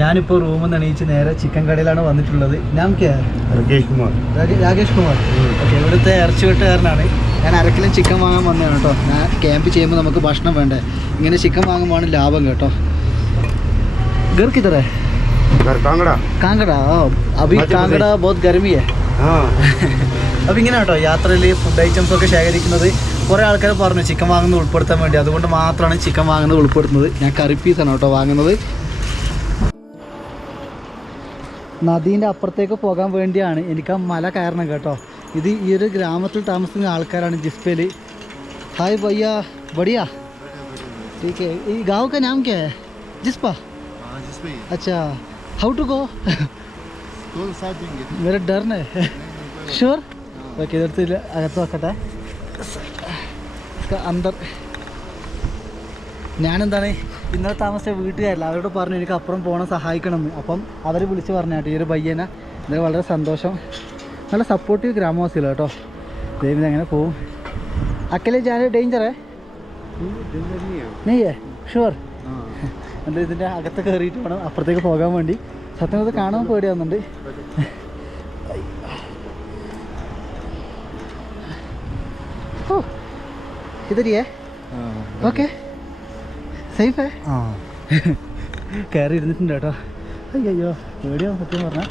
ഞാനിപ്പോ റൂമിൽ നിന്ന് എണീച്ച് നേരെ ചിക്കൻ കടയിലാണ് വന്നിട്ടുള്ളത്. ഞാൻ രാകേഷ് കുമാർ രാകേഷ് കുമാർ ഓക്കെ ഇവിടുത്തെ ഇറച്ചി വെട്ടുകാരനാണ് ഞാൻ അരക്കിലും ചിക്കൻ വാങ്ങാൻ വന്നതാണ് കേട്ടോ. ഞാൻ ക്യാമ്പ് ചെയ്യുമ്പോൾ നമുക്ക് ഭക്ഷണം വേണ്ടേ? ഇങ്ങനെ ചിക്കൻ വാങ്ങുമ്പോൾ ലാഭം കേട്ടോ. ഗർക്കിത്തറേ കാങ്കട ഓ അഭി കാങ്കട ബോത്ത് ഗർമിയേ അപ്പോൾ ഇങ്ങനെ കേട്ടോ യാത്രയിൽ ഫുഡ് ഐറ്റംസ് ഒക്കെ ശേഖരിക്കുന്നത്. കുറേ ആൾക്കാർ പറഞ്ഞു ചിക്കൻ വാങ്ങുന്നത് ഉൾപ്പെടുത്താൻ വേണ്ടി. അതുകൊണ്ട് മാത്രമാണ് ചിക്കൻ വാങ്ങുന്നത് ഉൾപ്പെടുത്തുന്നത്. ഞാൻ കറി പീസാണ് കേട്ടോ വാങ്ങുന്നത്. നദീൻ്റെ അപ്പുറത്തേക്ക് പോകാൻ വേണ്ടിയാണ് എനിക്ക് ആ മല കയറണം കേട്ടോ ഇത് ഈ ഒരു ഗ്രാമത്തിൽ താമസിക്കുന്ന ആൾക്കാരാണ് ജിസ്പേൽ ഹായ് ഭയ്യ ബടിയ ठीक है ये गांव का नाम क्या है जिस्पा हाँ जिसमें अच्छा हाउ टू गो तो साथ देंगे मेरा डर है श्योर ഓക്കെ ഇതെടുത്ത് ഇതിൽ അകത്ത് വെക്കട്ടെ അന്തർ ഞാനെന്താണ് ഇന്നലെ താമസിച്ച വീട്ടുകാരില്ല. അവരോട് പറഞ്ഞു എനിക്ക് അപ്പുറം പോകണം സഹായിക്കണം അപ്പം അവർ വിളിച്ച് പറഞ്ഞു കേട്ടോ ഈ ഒരു പയ്യനെ ഇന്നലെ വളരെ സന്തോഷം. നല്ല സപ്പോർട്ടീവ് ഗ്രാമവാസികൾ കേട്ടോ ദൈവം അങ്ങനെ പോവും. അക്കലേ ജാന ഡേഞ്ചറേ നെയ്യേ? ഷുവർ എന്നിട്ട് ഇതിന്റെ അകത്ത് കയറിയിട്ട് വേണം അപ്പുറത്തേക്ക് പോകാൻ വേണ്ടി. സത്യം അത് കാണാൻ പേടിയാവുന്നുണ്ട്. ഓ ഇതരിയേ? ഓക്കെ. സേഫ്? ആ. കയറി ഇരുന്നിട്ടുണ്ട് കേട്ടോ. അയ്യോ എവിടെയോ സത്യം പറഞ്ഞ.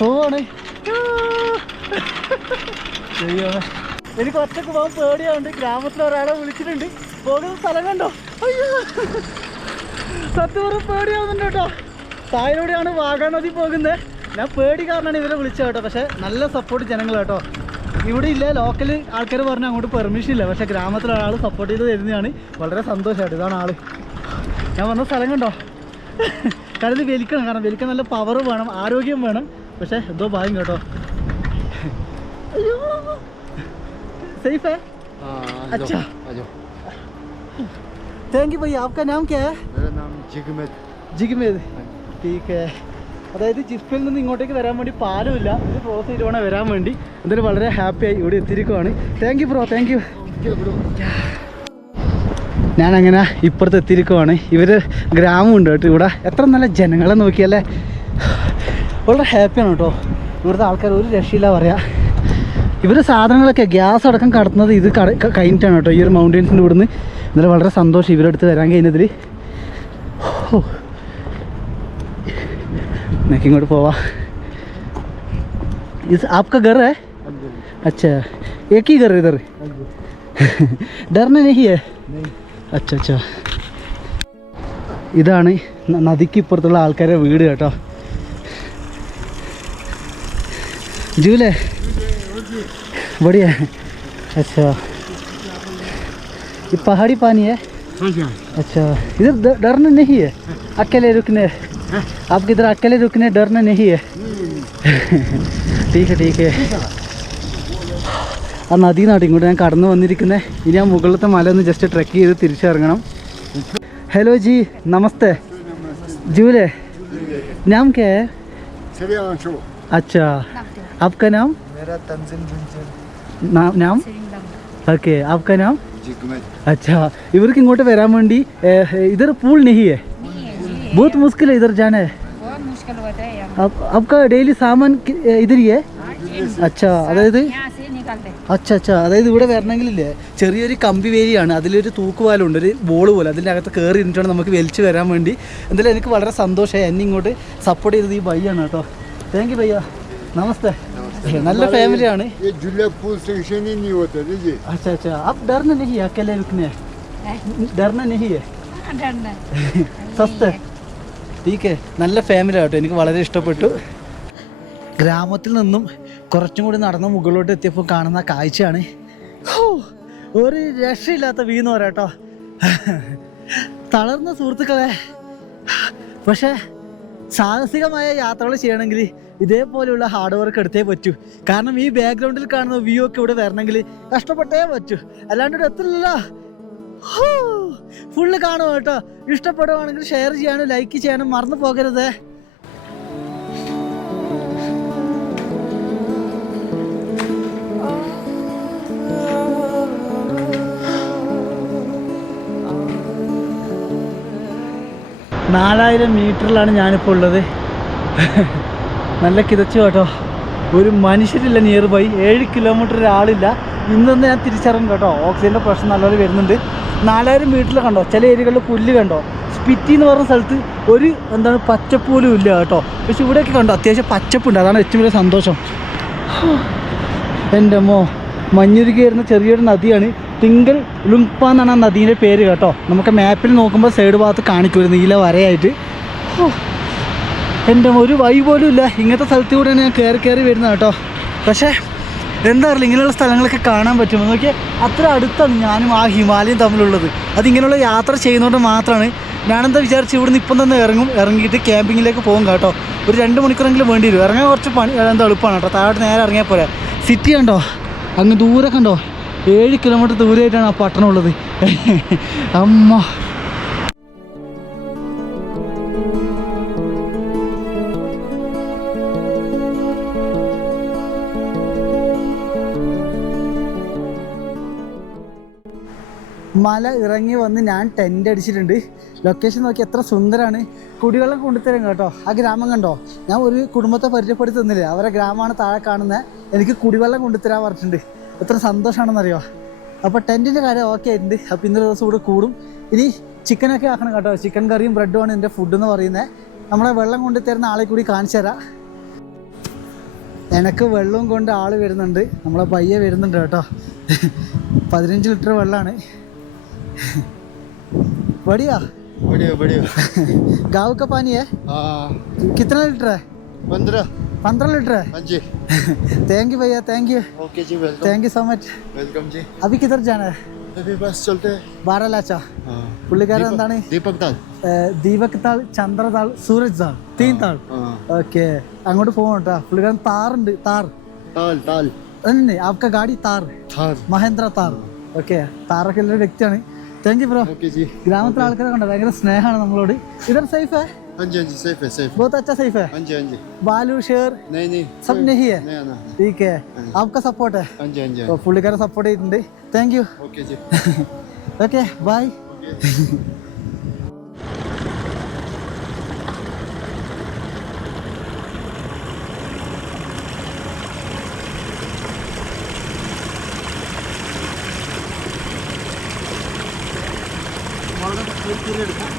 പോവാണ്. അയ്യോ. എനിക്ക് ഒറ്റയ്ക്ക് പോകാൻ പേടിയാവുണ്ട് ഗ്രാമത്തിൽ ഒരാളെ വിളിച്ചിട്ടുണ്ട്. പോകുന്ന സ്ഥലം കണ്ടോ? അയ്യോ. സത്യം പറഞ്ഞ പേടിയാവുന്നുണ്ട് കേട്ടോ. തായിലൂടെയാണ് വാഗാനദി പോകുന്നത്. ഞാൻ പേടി കാരണമാണ് ഇവരെ വിളിച്ചത് കേട്ടോ. പക്ഷെ നല്ല സപ്പോർട്ട് ജനങ്ങൾ കേട്ടോ. ഇവിടെ ഇല്ല ലോക്കൽ ആൾക്കാർ പറഞ്ഞു അങ്ങോട്ട് പെർമിഷൻ ഇല്ല പക്ഷേ ഗ്രാമത്തിലെ ആൾ സപ്പോർട്ട് ചെയ്ത് തരുന്നതാണ് വളരെ സന്തോഷമായിട്ട് ഇതാണ് ആള് ഞാൻ വന്ന സ്ഥലം കണ്ടോ കാരണം ഇത് വലിക്കണം കാരണം വലിക്കാൻ നല്ല പവർ വേണം ആരോഗ്യം വേണം പക്ഷേ എന്തോ ഭാഗ്യം കേട്ടോ അയ്യോ സേഫ് है अच्छा थैंक यू भैया आपका नाम क्या है मेरा नाम जिगमेद ജിഗ്മേദ് ടീക്ക് അതായത് ജിസ്പിൽ നിന്ന് ഇങ്ങോട്ടേക്ക് വരാൻ വേണ്ടി പാലമില്ല. ഇത് ക്രോസ് ചെയ്ത് വരാൻ വേണ്ടി. എന്തായാലും വളരെ ഹാപ്പിയായി ഇവിടെ എത്തിയിരിക്കുവാണ്. Thank you bro thank you ഞാനങ്ങനെ ഇപ്പുറത്ത് എത്തിയിരിക്കുവാണ്. ഇവർ ഗ്രാമമുണ്ട് കേട്ടോ ഇവിടെ. എത്ര നല്ല ജനങ്ങളെ നോക്കിയല്ലേ? വളരെ ഹാപ്പിയാണ് കേട്ടോ. ഇവിടുത്തെ ആൾക്കാർ ഒരു രക്ഷയില്ല പറയാം. ഇവർ സാധനങ്ങളൊക്കെ ഗ്യാസ് അടക്കം കടത്തുന്നത് ഇത് കഴിഞ്ഞിട്ടാണ് കേട്ടോ. ഈ ഒരു മൗണ്ടൈൻസിന്റെ ഇവിടുന്ന്. എന്നാലും വളരെ സന്തോഷം ഇവരെടുത്ത് വരാൻ കഴിഞ്ഞതിൽ ഓ എനിക്ക് ഇങ്ങോട്ട് പോവാ ഇത് आपका घर है अच्छा एक ही घर है इधर डरना नहीं है अच्छा अच्छा ഇതാണ് ന- നദിക്ക് ഇപ്പുറത്തുള്ള ആൾക്കാരുടെ വീട് കേട്ടോ ജൂലേ बढ़िया है अच्छा ये पहाड़ी पानी है अच्छा इधर ड- डरना नहीं है अकेले रुकने आप किधर अकेले रुकने डरना नहीं है। ठीक है ठीक है। ആ നദി നാട്ട് ഇങ്ങോട്ട് ഞാൻ കടന്നു വന്നിരിക്കുന്നത് ഇനി ആ മുകളിലത്തെ മല ഒന്ന് ജസ്റ്റ് ട്രെക്ക് ചെയ്ത് തിരിച്ചിറങ്ങണം. ഹലോ ജി നമസ്തേ. ജൂലെ. नाम? क्या है ഓക്കെ ആപ്കാ നാം ഇവർക്ക് ഇങ്ങോട്ട് വരാൻ വേണ്ടി ഇതൊരു പൂൾ നെഹിയേ बहुत मुश्किल है इधर जाना है बहुत मुश्किल होता है यहाँ आप, आपका डेली सामान कि- इधर ही है अच्छा അതായത് यहाँ से निकलते हैं അച്ഛ അച്ഛ അതായത് ഇവിടെ വരണമെങ്കിലില്ലേ ചെറിയൊരു കമ്പി വേലിയാണ് അതിലൊരു തൂക്കുപാലുണ്ട് ഒരു ബോൾ പോലെ അതിൻ്റെ അകത്ത് കയറി ഇരുന്നിട്ടാണ് നമുക്ക് വലിച്ചു വരാൻ വേണ്ടി എന്തായാലും എനിക്ക് വളരെ സന്തോഷമായി എന്നെ ഇങ്ങോട്ട് സപ്പോർട്ട് ചെയ്തത് ഈ ഭയ്യാണ് കേട്ടോ താങ്ക് യു ഭയ്യ നമസ്തേ നല്ല ഫാമിലിയാണ് ये झूला पुल स्टेशन ही नहीं होता लीजिए अच्छा अच्छा आप डरना नहीं है अकेले रुकने हैं? डरना नहीं है हाँ, പിക്കെ നല്ല ഫാമിലി ആട്ടോ എനിക്ക് വളരെ ഇഷ്ടപ്പെട്ടു. ഗ്രാമത്തിൽ നിന്നും കുറച്ചും കൂടി നടന്ന് മുകളിലോട്ട് എത്തിയപ്പോൾ കാണുന്ന കാഴ്ചയാണ്. ഒരു രക്ഷയില്ലാത്ത വീന്ന് പറയാട്ടോ തളർന്ന സുഹൃത്തുക്കളെ പക്ഷേ സാഹസികമായ യാത്രകൾ ചെയ്യണമെങ്കിൽ ഇതേപോലെയുള്ള ഹാർഡ് വർക്ക് എടുത്തേ പറ്റൂ. കാരണം ഈ ബാക്ക്ഗ്രൗണ്ടിൽ കാണുന്ന വ്യൂ ഒക്കെ ഇവിടെ വരണമെങ്കിൽ കഷ്ടപ്പെട്ടേ പറ്റൂ. അല്ലാണ്ട് ഇവിടെ എത്തില്ലല്ലോ. ഫുള്ള് കാണുക കേട്ടോ. ഇഷ്ടപ്പെടുവാണെങ്കിൽ ഷെയർ ചെയ്യാനും ലൈക്ക് ചെയ്യാനും മറന്നു പോകരുത്. നാലായിരം മീറ്ററിലാണ് ഞാനിപ്പോൾ ഉള്ളത്. നല്ല കിതച്ചു കേട്ടോ. ഒരു മനുഷ്യരില്ല നിയർ ബൈ ഏഴ് കിലോമീറ്റർ ഒരാളില്ല. ഇന്നൊന്ന് ഞാൻ തിരിച്ചറിയും കേട്ടോ. ഓക്സിജന്റെ പ്രശ്നം നല്ലപോലെ വരുന്നുണ്ട്. നാലായിരം വീട്ടിൽ കണ്ടോ? ചില ഏരിയകളിൽ പുല്ല് കണ്ടോ? സ്പിറ്റി എന്ന് പറഞ്ഞ സ്ഥലത്ത് ഒരു എന്താണ് പച്ചപ്പ് പോലും ഇല്ല കേട്ടോ. പക്ഷെ ഇവിടെയൊക്കെ കണ്ടോ? അത്യാവശ്യം പച്ചപ്പുണ്ട്. അതാണ് ഏറ്റവും വലിയ സന്തോഷം. എന്റെ അമ്മോ മഞ്ഞുരുകി വരുന്ന ചെറിയൊരു നദിയാണ് തിങ്കൽ ലുങ്പ എന്നാണ് ആ നദീന്റെ പേര് കേട്ടോ. നമുക്ക് മാപ്പിൽ നോക്കുമ്പോൾ സൈഡ് ഭാഗത്ത് കാണിക്കും ഒരു നീല വരയായിട്ട്. എന്റെ ഒരു വൈ പോലും ഇല്ല. ഇങ്ങനത്തെ സ്ഥലത്ത് കൂടെയാണ് ഞാൻ കയറി കയറി വരുന്നത് കേട്ടോ. പക്ഷേ എന്താ പറയുക ഇങ്ങനെയുള്ള സ്ഥലങ്ങളൊക്കെ കാണാൻ പറ്റുമോ നോക്കിയാൽ അത്ര അടുത്താണ് ഞാനും ആ ഹിമാലയം തമ്മിലുള്ളത്. അതിങ്ങനെയുള്ള യാത്ര ചെയ്യുന്നതുകൊണ്ട് മാത്രമാണ് ഞാനെന്താ വിചാരിച്ച് ഇവിടുന്ന് ഇപ്പം തന്നെ ഇറങ്ങും ഇറങ്ങിയിട്ട് ക്യാമ്പിങ്ങിലേക്ക് പോകും കേട്ടോ. ഒരു രണ്ട് മണിക്കൂറെങ്കിലും വേണ്ടി വരും. ഇറങ്ങാൻ കുറച്ച് പണി എന്താ എളുപ്പമാണ് കേട്ടോ. താഴോട്ട് നേരെ ഇറങ്ങിയാൽ പോരാ. സിറ്റി കണ്ടോ? അങ്ങ് ദൂരെ കണ്ടോ? ഏഴ് കിലോമീറ്റർ ദൂരെയായിട്ടാണ് ആ പട്ടണം ഉള്ളത്. അമ്മ. മല ഇറങ്ങി വന്ന് ഞാൻ ടെന്റ് അടിച്ചിട്ടുണ്ട്. ലൊക്കേഷൻ നോക്കി എത്ര സുന്ദരമാണ് കുടിവെള്ളം കൊണ്ടുത്തരാം കേട്ടോ. ആ ഗ്രാമം കണ്ടോ? ഞാൻ ഒരു കുടുംബത്തെ പരിചയപ്പെടുത്തി തന്നില്ലേ? അവരെ ഗ്രാമമാണ് താഴെ കാണുന്നത് എനിക്ക് കുടിവെള്ളം കൊണ്ടുതരാൻ പറഞ്ഞിട്ടുണ്ട്. എത്ര സന്തോഷമാണെന്നറിയോ അപ്പോൾ ടെന്റിന്റെ കാര്യം ഓക്കെ ആയിട്ടുണ്ട്. അപ്പോൾ ഇന്നൊരു ദിവസം ഇവിടെ കൂടും. ഇനി ചിക്കനൊക്കെ ആക്കണം കേട്ടോ. ചിക്കൻ കറിയും ബ്രെഡുമാണ് എന്റെ ഫുഡ് എന്ന് പറയുന്നത് നമ്മളെ വെള്ളം കൊണ്ടു തരുന്ന ആളെ കൂടി കാണിച്ചു തരാം. എനക്ക് വെള്ളവും കൊണ്ട് ആൾ വരുന്നുണ്ട്. നമ്മളെ പയ്യെ വരുന്നുണ്ട് കേട്ടോ. പതിനഞ്ച് ലിറ്റർ വെള്ളമാണ് बढ़िया बढ़िया बढ़िया गाँव का पानी है हाँ कितना लीटर है पंद्रह पंद्रह लीटर है हाँ जी थैंक यू भैया thank you okay ji welcome thank you so much welcome जी अभी किधर जाना है अभी बस चलते हैं ബാര ലാച്ച हाँ പുള്ളിക്കാരൻ എന്താണ് दीपक दाल ഏഹ്, ദീപക് താൾ ചന്ദ്രതാൾ സൂരജ് താൾ തീൻ താൾ हाँ ഓക്കെ അങ്ങോട്ട് പോകണം കേട്ടോ പുള്ളിക്കാരൻ താറുണ്ട് താർ ताल ताल തന്നെ ആപ്ക ഗാഡി താർ थार മഹേന്ദ്ര താർ ഓക്കെ താറൊക്കെ ഉള്ള ഒരു വ്യക്തിയാണ് താങ്ക് യു ബ്രോ ओके जी ഗ്രാമത്തിലെ ആൾക്കാരെ കണ്ടോ ഭയങ്കര സ്നേഹമാണ് നമ്മളോട് ഇതർ സേഫ് है हाँ जी हाँ जी सेफ है सेफ बहुत अच्छा सेफ है हाँ जी हाँ जी बालू शेर नहीं नहीं सब नहीं है नहीं आना ठीक है आपका सपोर्ट है हाँ जी हाँ जी അപ്പോൾ പുള്ളിക്കാരെ സപ്പോർട്ട് ചെയ്തിട്ടുണ്ട് താങ്ക് യു ओके जी okay എടുക്കാം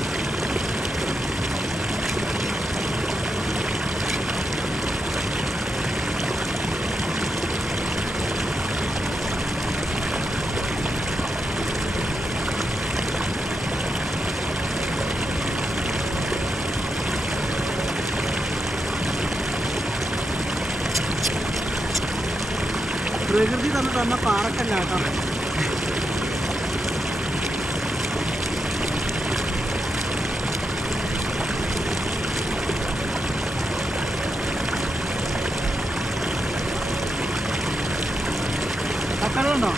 പ്രകൃതി തന്നെ തന്ന പാറക്കല്ല കേട്ടോ തക്കാളി ഉണ്ടോ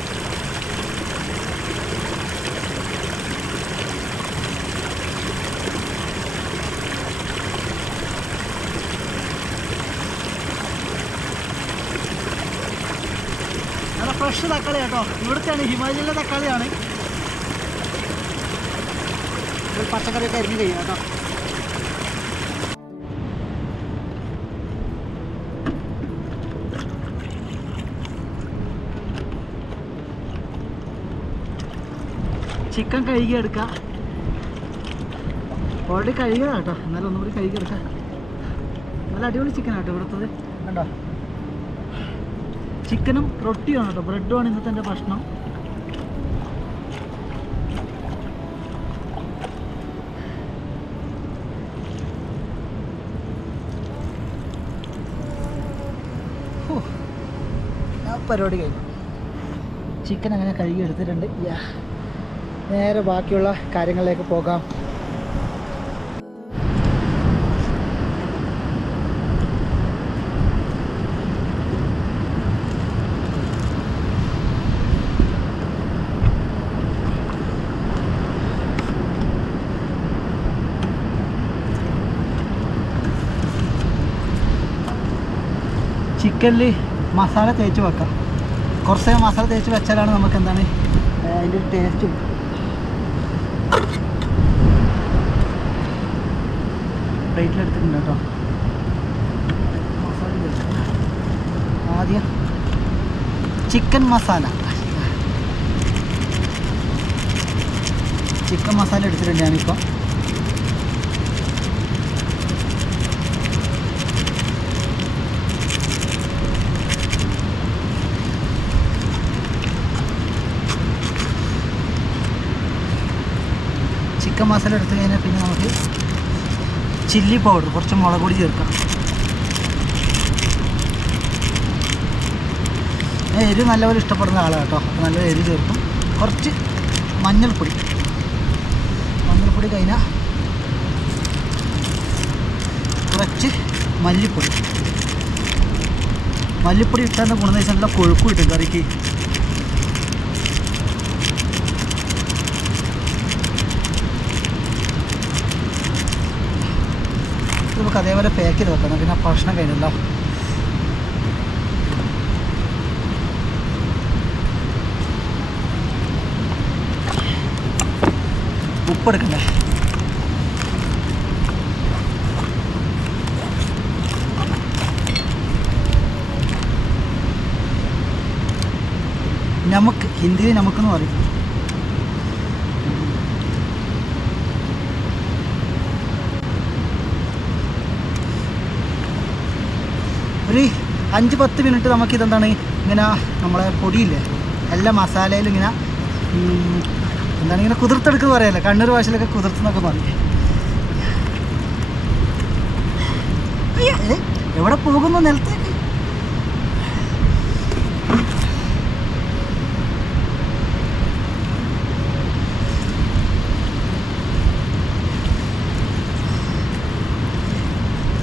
നല്ല ഫ്രഷ് തക്കാളി കേട്ടോ. ഇവിടുത്തെയാണ് ഹിമാചലിലെ തക്കാളിയാണ്. പച്ചക്കറിയൊക്കെ അരിഞ്ഞ് കഴിയും കേട്ടോ. ചിക്കൻ കഴുകി എടുക്കാം. ഓൾറെഡി കഴുകിയതാണ് കേട്ടോ. എന്നാലും ഒന്നും കൂടി കഴുകി എടുക്കാം. നല്ല അടിപൊളി ചിക്കൻ കേട്ടോ ഇവിടുത്തത്. കണ്ടോ? ചിക്കനും റൊട്ടിയാണ് കേട്ടോ. ബ്രെഡുമാണ് ഇന്നത്തെ എന്റെ ഭക്ഷണം. പരിപാടി കഴിഞ്ഞു. ചിക്കൻ അങ്ങനെ കഴുകി എടുത്തിട്ടുണ്ട്. നേരെ ബാക്കിയുള്ള കാര്യങ്ങളിലേക്ക് പോകാം. ചിക്കനിൽ മസാല തേച്ച് വെക്കാം. കുറച്ച് മസാല തേച്ച് വെച്ചാലാണ് നമുക്ക് എന്താണ് അതിന്റെ ഒരു ടേസ്റ്റ് പ്ലേറ്റിലെടുത്തിട്ടുണ്ട് കേട്ടോ. ആദ്യം ചിക്കൻ മസാല ചിക്കൻ മസാല എടുത്തിട്ടുണ്ട് ഞാനിപ്പോൾ ചിക്കൻ മസാല എടുത്തു കഴിഞ്ഞാൽ പിന്നെ നമുക്ക് ചില്ലി പൗഡർ കുറച്ച് മുളക് പൊടി ചേർക്കാം എരിവ് നല്ലപോലെ ഇഷ്ടപ്പെടുന്ന ആളാണ് കേട്ടോ. അപ്പോൾ നല്ല എരി ചേർക്കും. കുറച്ച് മഞ്ഞൾപ്പൊടി. മഞ്ഞൾപ്പൊടി കഴിഞ്ഞാൽ കുറച്ച് മല്ലിപ്പൊടി. മല്ലിപ്പൊടി ഇട്ടാൽ ഗുണം വെച്ചാൽ നല്ല കൊഴുപ്പ് കിട്ടും കറിക്ക്. നമുക്ക് അതേപോലെ പാക്ക് ചെയ്ത് വെക്കണം. പിന്നെ ഭക്ഷണം കഴിഞ്ഞല്ലോ ഉപ്പെടുക്കണ്ടേ? നമുക്ക് ഹിന്ദിയിൽ നമുക്കെന്ന് പറയും? ഒരു അഞ്ച് പത്ത് മിനിറ്റ് നമുക്ക് ഇതെന്താണ് ഇങ്ങനെ നമ്മളെ പൊടിയില്ലേ എല്ലാ മസാലയിലും ഇങ്ങനെ എന്താണ് ഇങ്ങനെ കുതിർത്തെടുക്കുക പറയല്ലേ കണ്ണൂർ ഭാഷയിലൊക്കെ കുതിർത്തെന്നൊക്കെ പറയും. എവിടെ പോകുന്നു നിലത്തേക്ക്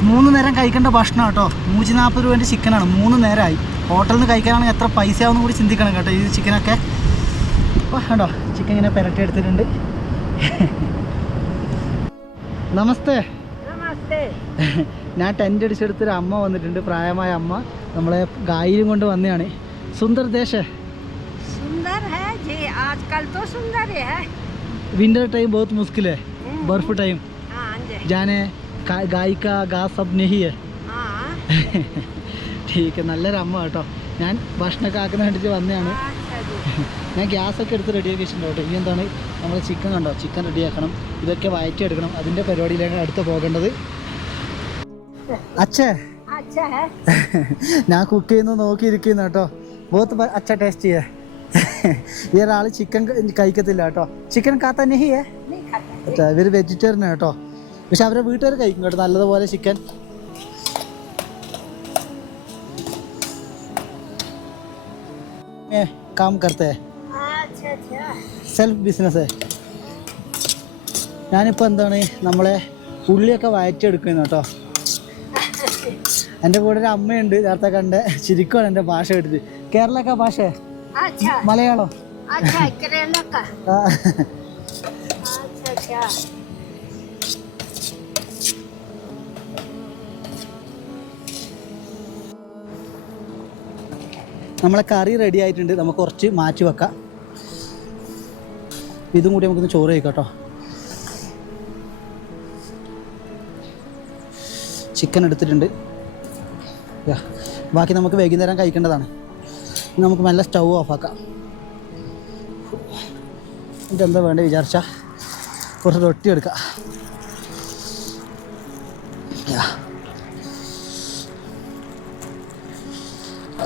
മൂന്ന് നേരം കഴിക്കേണ്ട ഭക്ഷണം കേട്ടോ. നൂറ്റി നാൽപ്പത് രൂപേന്റെ ചിക്കനാണ്. മൂന്ന് നേരമായി. ഹോട്ടലിൽ നിന്ന് കഴിക്കാനാണെങ്കിൽ എത്ര പൈസ ആവുമെന്ന് കൂടി ചിന്തിക്കണം കേട്ടോ. ഈ ചിക്കനൊക്കെ. അപ്പോൾ കേട്ടോ ചിക്കൻ ഇങ്ങനെ പെരട്ടി എടുത്തിട്ടുണ്ട്. നമസ്തേ. ഞാൻ ടെന്റ് അടിച്ചെടുത്തൊരു അമ്മ വന്നിട്ടുണ്ട്. പ്രായമായ അമ്മ. നമ്മളെ ഗായിലും കൊണ്ട് വന്നതാണ്. സുന്ദർ ദേശേ. വിന്റർ ടൈം ബഹുത്ത് മുസ്കിലേ. ബർഫ് ടൈം ജാനേ ഗായിക ഗാ സബ് നെഹിയെ ടീക്ക് നല്ലൊരമ്മ കേട്ടോ. ഞാൻ ഭക്ഷണമൊക്കെ ആക്കുന്ന കണ്ടിട്ട് വന്നതാണ്. ഞാൻ ഗ്യാസൊക്കെ എടുത്ത് റെഡി റെഡിയാക്കി വെച്ചിട്ടുണ്ടോ ഇനി എന്താണ്? നമ്മൾ ചിക്കൻ കണ്ടോ? ചിക്കൻ റെഡി ആക്കണം. ഇതൊക്കെ വയറ്റി എടുക്കണം. അതിന്റെ പരിപാടിയിലാണ് അടുത്ത് പോകേണ്ടത്. അച്ഛ. ഞാൻ കുക്ക് ചെയ്യുന്നു നോക്കിയിരിക്കുന്നു കേട്ടോ. ബോത്ത് അച്ഛ ടേസ്റ്റ് ചെയ്യേ. ഈ ഒരാൾ ചിക്കൻ കഴിക്കത്തില്ല കേട്ടോ. ചിക്കൻ കാത്താൻ നെഹിയേ? ഇവർ വെജിറ്റേറിയൻ കേട്ടോ. പക്ഷെ അവരെ വീട്ടുകാർ കഴിക്കും കേട്ടോ. നല്ലതുപോലെ ചിക്കൻ കാം കർത്തേ. സെൽഫ് ബിസിനസ് ഞാനിപ്പോ എന്താണ് നമ്മളെ ഉള്ളിയൊക്കെ വയറ്റിയെടുക്കുന്നു കേട്ടോ. എന്റെ കൂടെ ഒരു അമ്മയുണ്ട് നേരത്തെ കണ്ട് ചിരിക്കുവാണ് എന്റെ ഭാഷ എടുത്ത് കേരളക്ക ഭാഷ? മലയാളം? നമ്മളെ കറി റെഡി ആയിട്ടുണ്ട്. നമുക്ക് കുറച്ച് മാറ്റി വെക്കാം. ഇതും കൂടി നമുക്കൊന്ന് ചോറ് കഴിക്കാം കേട്ടോ. ചിക്കൻ എടുത്തിട്ടുണ്ട്. ബാക്കി നമുക്ക് വൈകുന്നേരം കഴിക്കേണ്ടതാണ്. നമുക്ക് നല്ല സ്റ്റൗ ഓഫാക്കാം ഇതെന്താ വേണ്ടത് വിചാരിച്ച? കുറച്ച് റൊട്ടി എടുക്കാം.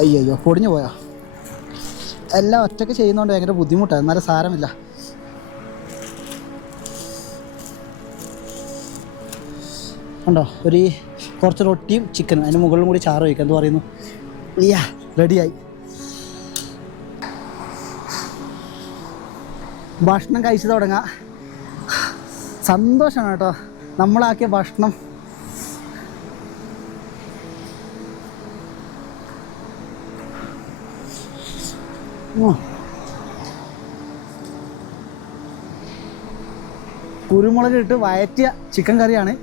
അയ്യോ പൊടിഞ്ഞു പോയാ? എല്ലാം ഒറ്റയ്ക്ക് ചെയ്യുന്നതുകൊണ്ട് ഭയങ്കര ബുദ്ധിമുട്ടാണ് എന്നാലും സാരമില്ല. ഉണ്ടോ ഒരു കുറച്ച് റൊട്ടിയും ചിക്കനും അതിന് മുകളിലും കൂടി ചാറ് വയ്ക്കാം. എന്ത് പറയുന്നു? ഇയ്യാ റെഡിയായി. ഭക്ഷണം കഴിച്ചു തുടങ്ങാം. സന്തോഷമാണ് കേട്ടോ. നമ്മളാക്കിയ ഭക്ഷണം ഉം. കുരുമുളക് ഇട്ട് വയറ്റിയ ചിക്കൻ കറിയാണ്.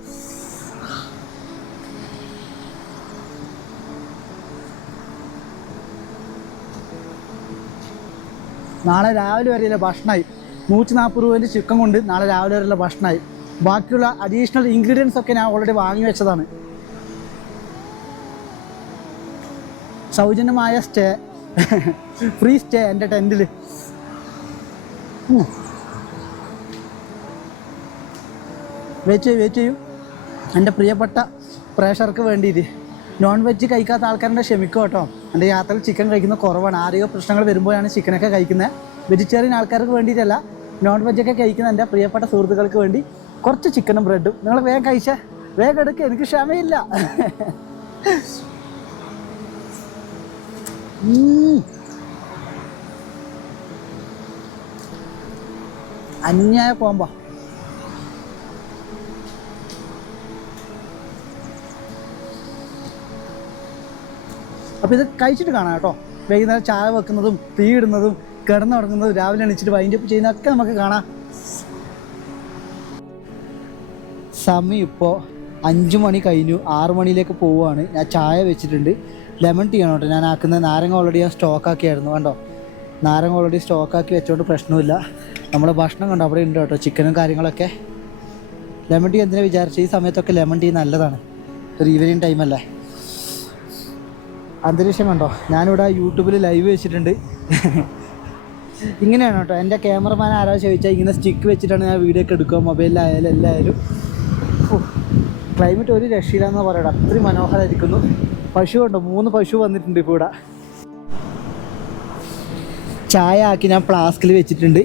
നാളെ രാവിലെ വരെയുള്ള ഭക്ഷണമായി. നൂറ്റി നാൽപ്പത് രൂപേന്റെ ചിക്കൻ കൊണ്ട് നാളെ രാവിലെ വരെയുള്ള ഭക്ഷണമായി. ബാക്കിയുള്ള അഡീഷണൽ ഇൻഗ്രീഡിയൻസ് ഒക്കെ ഞാൻ ഓൾറെഡി വാങ്ങി വെച്ചതാണ്. സൗജന്യമായ സ്റ്റേ ഫ്രീ സ്റ്റേ എന്റെ ടെന്റിൽ വെയിറ്റ് ചെയ്യും വെയിറ്റ് ചെയ്യും. എന്റെ പ്രിയപ്പെട്ട പ്രേഷർക്ക് വേണ്ടിയിട്ട്. നോൺ വെജ് കഴിക്കാത്ത ആൾക്കാരുടെ ക്ഷമിക്കും കേട്ടോ. എന്റെ യാത്രയിൽ ചിക്കൻ കഴിക്കുന്ന കുറവാണ്. ആരോഗ്യ പ്രശ്നങ്ങൾ വരുമ്പോഴാണ് ചിക്കനൊക്കെ കഴിക്കുന്നത്. വെജിറ്റേറിയൻ ആൾക്കാർക്ക് വേണ്ടിയിട്ടല്ല നോൺ വെജൊക്കെ കഴിക്കുന്ന എന്റെ പ്രിയപ്പെട്ട സുഹൃത്തുക്കൾക്ക് വേണ്ടി കുറച്ച് ചിക്കനും ബ്രെഡും നിങ്ങൾ വേഗം കഴിച്ചേ. വേഗം എടുക്കുക എനിക്ക് ക്ഷമയില്ല. അന്യായ കോമ്പോ. അപ്പോൾ ഇത് കഴിച്ചിട്ട് കാണാം കേട്ടോ. വൈകുന്നേരം ചായ വെക്കുന്നതും തീ ഇടുന്നതും കിടന്നുറങ്ങുന്നതും രാവിലെ എണീച്ചിട്ട് വൈൻഡപ്പ് ചെയ്യുന്നതൊക്കെ നമുക്ക് കാണാം. സമയം ഇപ്പോൾ അഞ്ച് മണി കഴിഞ്ഞു ആറു മണിയിലേക്ക് പോവുകയാണ്. ഞാൻ ചായ വെച്ചിട്ടുണ്ട്. ലെമൺ ടീ ആണ് കേട്ടോ. ഞാൻ ആക്കുന്നത് നാരങ്ങ ഓൾറെഡി ഞാൻ സ്റ്റോക്ക് ആക്കിയായിരുന്നു കണ്ടോ? നാരങ്ങ ഓൾറെഡി സ്റ്റോക്ക് ആക്കി വെച്ചോണ്ട് പ്രശ്നമില്ല നമ്മൾ ഭക്ഷണം കണ്ടോ? അവിടെ ഉണ്ട് കേട്ടോ ചിക്കനും കാര്യങ്ങളൊക്കെ. ലെമൺ ടീ എന്തിനാ വിചാരിച്ചു? ഈ സമയത്തൊക്കെ ലെമൺ ടീ നല്ലതാണ്. ഒരു ഈവനിങ് ടൈമല്ലേ അന്തരീക്ഷം കണ്ടോ? ഞാനിവിടെ യൂട്യൂബിൽ ലൈവ് വെച്ചിട്ടുണ്ട്. ഇങ്ങനെയാണ് കേട്ടോ. എന്റെ ക്യാമറമാൻ ആരാ ചോദിച്ചാൽ ഇങ്ങനെ സ്റ്റിക്ക് വെച്ചിട്ടാണ് ഞാൻ വീഡിയോ ഒക്കെ എടുക്കുക. മൊബൈലിലായാലും എല്ലായാലും ക്ലൈമറ്റ് ഒരു രക്ഷയില്ലാന്ന് പറയട്ടെ അത്രയും മനോഹരമായിരിക്കുന്നു പശു ഉണ്ടോ മൂന്ന് പശു വന്നിട്ടുണ്ട് ഇപ്പോൾ ഇവിടെ. ചായ ആക്കി ഞാൻ ഫ്ലാസ്കിൽ വെച്ചിട്ടുണ്ട്.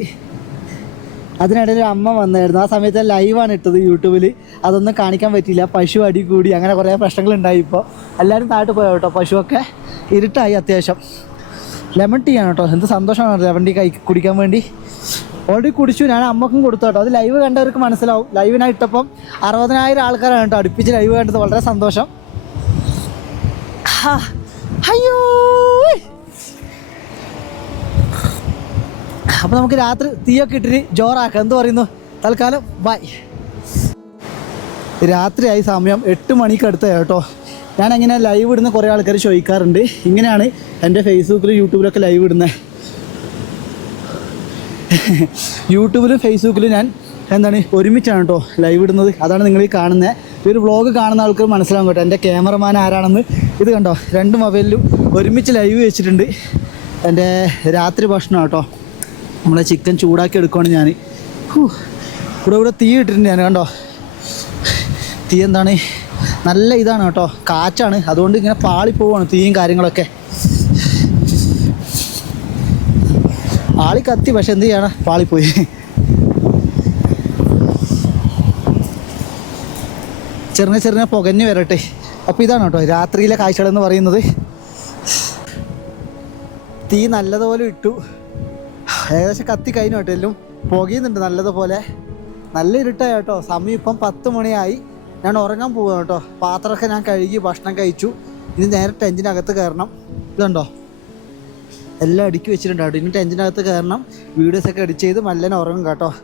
അതിനിടയിൽ ഒരു അമ്മ വന്നായിരുന്നു. ആ സമയത്ത് ലൈവാണ് ഇട്ടത് യൂട്യൂബിൽ അതൊന്നും കാണിക്കാൻ പറ്റിയില്ല. പശു അടി കൂടി. അങ്ങനെ കുറേ പ്രശ്നങ്ങൾ ഉണ്ടായി ഇപ്പോൾ എല്ലാവരും താഴ്ത്തു പോയോ കേട്ടോ? പശുവൊക്കെ ഇരുട്ടായി അത്യാവശ്യം. ലെമൺ ടീ ആണ് കേട്ടോ. എന്ത് സന്തോഷമാണ് ലെമൺ ടീ കൈ കുടിക്കാൻ വേണ്ടി. ഓൾറെഡി കുടിച്ചു. ഞാൻ അമ്മക്കും കൊടുത്തു കേട്ടോ. അത് ലൈവ് കണ്ടവർക്ക് മനസ്സിലാവും. ലൈവിനായിട്ടപ്പം അറുപതിനായിരം ആൾക്കാരാണ് കേട്ടോ അടുപ്പിച്ച് ലൈവ് കണ്ടത്. വളരെ സന്തോഷം. ഹാ. അയ്യോ അപ്പോൾ നമുക്ക് രാത്രി തീയൊക്കെ ഇട്ടിട്ട് ജോറാക്കാം. എന്ത് പറയുന്നു? തൽക്കാലം ബൈ രാത്രിയായി സമയം എട്ട് മണിക്ക് അടുത്ത കേട്ടോ. ഞാൻ അങ്ങനെ ലൈവ് ഇടുന്ന കുറേ ആൾക്കാർ ചോദിക്കാറുണ്ട്. ഇങ്ങനെയാണ് എന്റെ ഫേസ്ബുക്കിലും യൂട്യൂബിലൊക്കെ ലൈവ് ഇടുന്നത് യൂട്യൂബിലും ഫേസ്ബുക്കിലും ഞാൻ എന്താണ് ഒരുമിച്ചാണ് കേട്ടോ ലൈവ് ഇടുന്നത്. അതാണ് നിങ്ങൾ കാണുന്നത് ഈ ഒരു വ്ളോഗ് കാണുന്ന ആൾക്ക് മനസ്സിലാവും കേട്ടോ. എന്റെ ക്യാമറമാൻ ആരാണെന്ന്. ഇത് കണ്ടോ? രണ്ട് മൊബൈലിലും ഒരുമിച്ച് ലൈവ് വെച്ചിട്ടുണ്ട്. എന്റെ രാത്രി ഭക്ഷണം കേട്ടോ. നമ്മളെ ചിക്കൻ ചൂടാക്കി എടുക്കുവാണ് ഞാൻ. ഇവിടെ ഇവിടെ തീ ഇട്ടിട്ടുണ്ട് ഞാൻ കണ്ടോ? തീ എന്താണ്? നല്ല ഇതാണ് കേട്ടോ. കാറ്റാണ്. അതുകൊണ്ട് ഇങ്ങനെ പാളി പോവാണ് തീയും കാര്യങ്ങളൊക്കെ. ആളി കത്തി പക്ഷെ എന്ത് ചെയ്യണം പാളിപ്പോയി. ചെറുങ്ങനെ ചെറുങ്ങനെ പുകഞ്ഞ് വരട്ടെ. അപ്പോൾ ഇതാണ് കേട്ടോ രാത്രിയിലെ കാഴ്ചകൾ എന്ന് പറയുന്നത്. തീ നല്ലതുപോലെ ഇട്ടു. ഏകദേശം കത്തി കഴിഞ്ഞു കേട്ടോ എല്ലാം. പുകയുന്നുണ്ട് നല്ലതുപോലെ. നല്ല ഇരുട്ടായി കേട്ടോ. സമയം ഇപ്പം പത്ത് മണിയായി. ഞാൻ ഉറങ്ങാൻ പോവുക കേട്ടോ. പാത്രമൊക്കെ ഞാൻ കഴുകി ഭക്ഷണം കഴിച്ചു. ഇനി നേരെ ടെന്റിനകത്ത് കയറണം. ഇതുണ്ടോ? എല്ലാം അടുക്കി വെച്ചിട്ടുണ്ട് കേട്ടോ. ഇനി ടെന്റിനകത്ത് കയറണം. വീഡിയോസൊക്കെ എഡിറ്റ് ചെയ്ത് മല്ലനെ ഉറങ്ങും കേട്ടോ.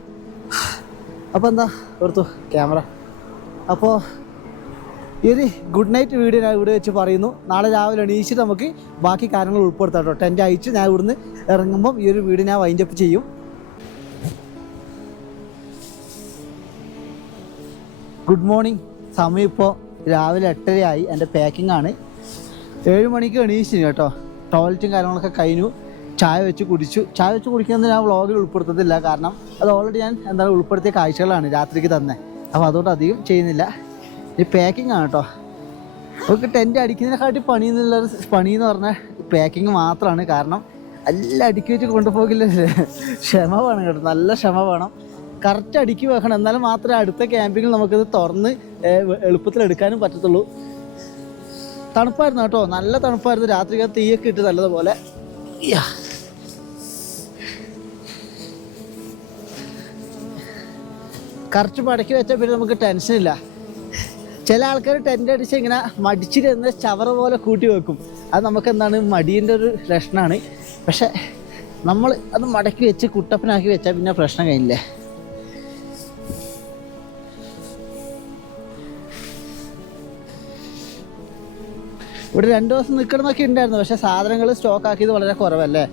അപ്പോൾ എന്താ? ഓർത്തു. ക്യാമറ. അപ്പോൾ ഈ ഒരു ഗുഡ് നൈറ്റ് വീഡിയോ ഞാൻ ഇവിടെ വെച്ച് പറയുന്നു. നാളെ രാവിലെ എണീച്ചിട്ട് നമുക്ക് ബാക്കി കാര്യങ്ങൾ ഉൾപ്പെടുത്താം കേട്ടോ. ടെന്റ് അയച്ച് ഞാൻ ഇവിടുന്ന് ഇറങ്ങുമ്പം ഈ ഒരു വീഡിയോ ഞാൻ വൈൻഡ് അപ്പ് ചെയ്യും. ഗുഡ് മോർണിംഗ് സമയം ഇപ്പോൾ രാവിലെ എട്ടരയായി. എന്റെ പാക്കിംഗ് ആണ്. ഏഴ് മണിക്ക് എണീച്ചിന് കേട്ടോ. ടോയ്ലറ്റും കാര്യങ്ങളൊക്കെ കഴിഞ്ഞു. ചായ വെച്ച് കുടിച്ചു. ചായ വെച്ച് കുടിക്കുന്നത് ഞാൻ വ്ളോഗിൽ ഉൾപ്പെടുത്തത്തില്ല കാരണം അത് ഓൾറെഡി ഞാൻ എന്താണ് ഉൾപ്പെടുത്തിയ കാഴ്ചകളാണ് രാത്രിക്ക് തന്നെ. അപ്പോൾ അതുകൊണ്ട് അധികം ചെയ്യുന്നില്ല. ഈ പാക്കിംഗ് ആണ് കേട്ടോ നമുക്ക് ടെന്റ് അടിക്കുന്നതിനെക്കാട്ടി പണി എന്നുള്ള പണി എന്ന് പറഞ്ഞാൽ പാക്കിംഗ് മാത്രമാണ് കാരണം എല്ലാം അടുക്കി വെച്ച് കൊണ്ടുപോകില്ല ക്ഷമ വേണം കേട്ടോ. നല്ല ക്ഷമ വേണം. കറക്റ്റ് അടുക്കി വെക്കണം. എന്നാലും മാത്രമേ അടുത്ത ക്യാമ്പിങ്ങിൽ നമുക്കിത് തുറന്ന് എളുപ്പത്തിൽ എടുക്കാനും പറ്റത്തുള്ളൂ. തണുപ്പായിരുന്നു കേട്ടോ. നല്ല തണുപ്പായിരുന്നു. രാത്രി തീയൊക്കെ ഇട്ട് നല്ലതുപോലെ. യാ. കറക്റ്റ് മടക്കി വെച്ചാൽ പിന്നെ നമുക്ക് ടെൻഷൻ ഇല്ല. ചില ആൾക്കാർ ടെന്റ് അടിച്ച് ഇങ്ങനെ മടിച്ചിരുന്ന് ചവറ പോലെ കൂട്ടി വെക്കും. അത് നമുക്ക് എന്താണ് മടീന്റെ ഒരു ലക്ഷണമാണ് പക്ഷെ നമ്മൾ അത് മടക്കി വെച്ച് കുട്ടപ്പനാക്കി വെച്ചാൽ പിന്നെ പ്രശ്നം കഴിഞ്ഞില്ലേ. ഇവിടെ രണ്ട് ദിവസം നിൽക്കണമെന്നൊക്കെ ഉണ്ടായിരുന്നു പക്ഷെ സാധനങ്ങൾ സ്റ്റോക്ക് ആക്കിയത് വളരെ കുറവല്ലേ?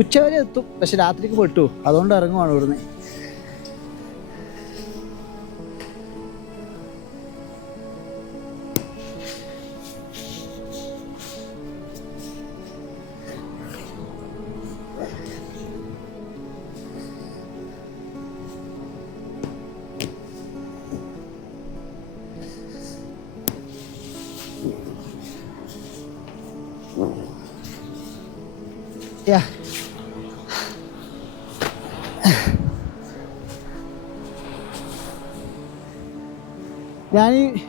ഉച്ചവരെ എത്തും. പക്ഷെ രാത്രിക്ക് പെട്ടു. അതുകൊണ്ട് ഇറങ്ങുവാണ് ഇവിടുന്ന്.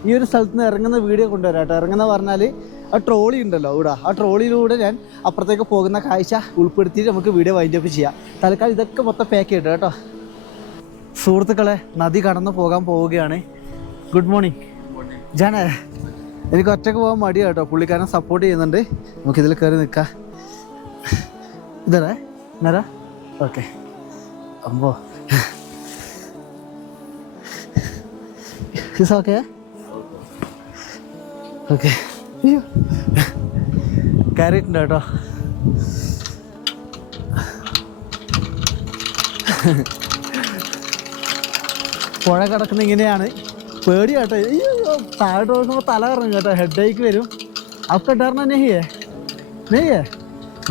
ഈ ഒരു സ്ഥലത്ത് നിന്ന് ഇറങ്ങുന്ന വീഡിയോ കൊണ്ടുവരാം കേട്ടോ. ഇറങ്ങുന്ന പറഞ്ഞാൽ ആ ട്രോളി ഉണ്ടല്ലോ ഇവിടെ. ആ ട്രോളിയിലൂടെ ഞാൻ അപ്പുറത്തേക്ക് പോകുന്ന കാഴ്ച ഉൾപ്പെടുത്തിയിട്ട് നമുക്ക് വീഡിയോ വൈൻഡപ്പ് ചെയ്യാം. തൽക്കാലം ഇതൊക്കെ മൊത്തം പാക്ക് ചെയ്തു കേട്ടോ. സുഹൃത്തുക്കളെ നദി കടന്നു പോകാൻ പോവുകയാണ്. ഗുഡ് മോർണിംഗ് ജാനേ എനിക്ക് ഒറ്റയ്ക്ക് പോകാൻ മടിയാ കേട്ടോ പുള്ളിക്കാരൻ സപ്പോർട്ട് ചെയ്യുന്നുണ്ട്. നമുക്കിതിൽ കയറി നിൽക്കാം. ഇതല്ലേ നേരാ ഓക്കെ അമ്പോ. Okay okay. കയറിയിട്ടുണ്ട് കേട്ടോ. പുഴ കിടക്കുന്ന ഇങ്ങനെയാണ്. പേടി കേട്ടോ. അയ്യോ താഴോട്ട് നോക്കുമ്പോൾ തല കറങ്ങും കേട്ടോ. ഹെഡ് ഏക്ക് വരും അപ്പം ഡർണ നെയ്യേ. നെയ്യേ?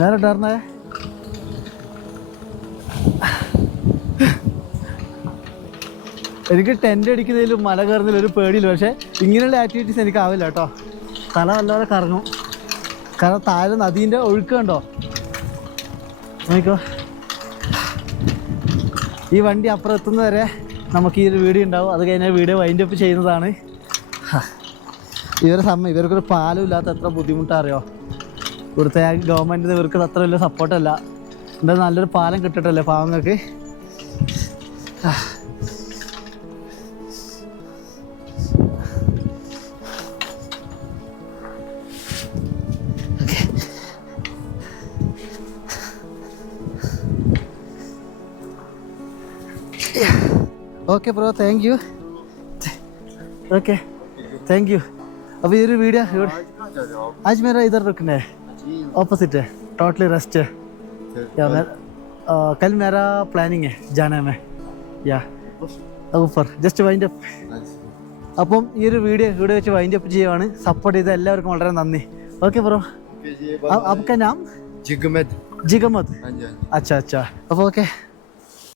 നേരെ ഡർണേ എനിക്ക് ടെന്റ് അടിക്കുന്നതിലും മല കയറുന്നതിലും ഒരു പേടിയില്ല. പക്ഷേ ഇങ്ങനെയുള്ള ആക്ടിവിറ്റീസ് എനിക്ക് ആവില്ല കേട്ടോ. തല വല്ലാതെ കറങ്ങും. കാരണം താഴെ നദീന്റെ ഒഴുക്ക് കണ്ടോ? നോക്കോ ഈ വണ്ടി അപ്പുറം എത്തുന്നവരെ നമുക്ക് ഈ ഒരു വീഡിയോ ഉണ്ടാവും. അത് കഴിഞ്ഞാൽ വീഡിയോ വൈൻഡ് അപ്പ് ചെയ്യുന്നതാണ്. ഇവരെ സമ്മ ഇവർക്കൊരു പാലും ഇല്ലാത്ത എത്ര ബുദ്ധിമുട്ടറിയോ ഇവിടുത്തെ ഗവൺമെന്റ് ഇവർക്ക് അത്ര വലിയ സപ്പോർട്ടല്ല എന്താ നല്ലൊരു പാലം കിട്ടട്ടല്ലേ പാവങ്ങൾക്ക്? okay bro thank you okay thank you അപ്പോൾ ഈ ഒരു വീഡിയോ ഇവിടെ आज मेरा इधर रुकना है ऑपोजिट है टोटली रेस्ट है या मैं आ, कल मेरा प्लानिंग है जाना है या ऊपर ജസ്റ്റ് വൈൻഡ് അപ്പ് അപ്പം ഈ ഒരു വീഡിയോ ഇവിടെ വെച്ച് വൈൻഡ് അപ്പ് ചെയ്യുവാണ് സപ്പോർട്ട് ചെയ്ത എല്ലാവർക്കും വളരെ നന്ദി ഓക്കെ ബ്രോ आपका नाम जिगमेद जिगमत हाँ जी हाँ जी अच्छा अच्छा अब ओके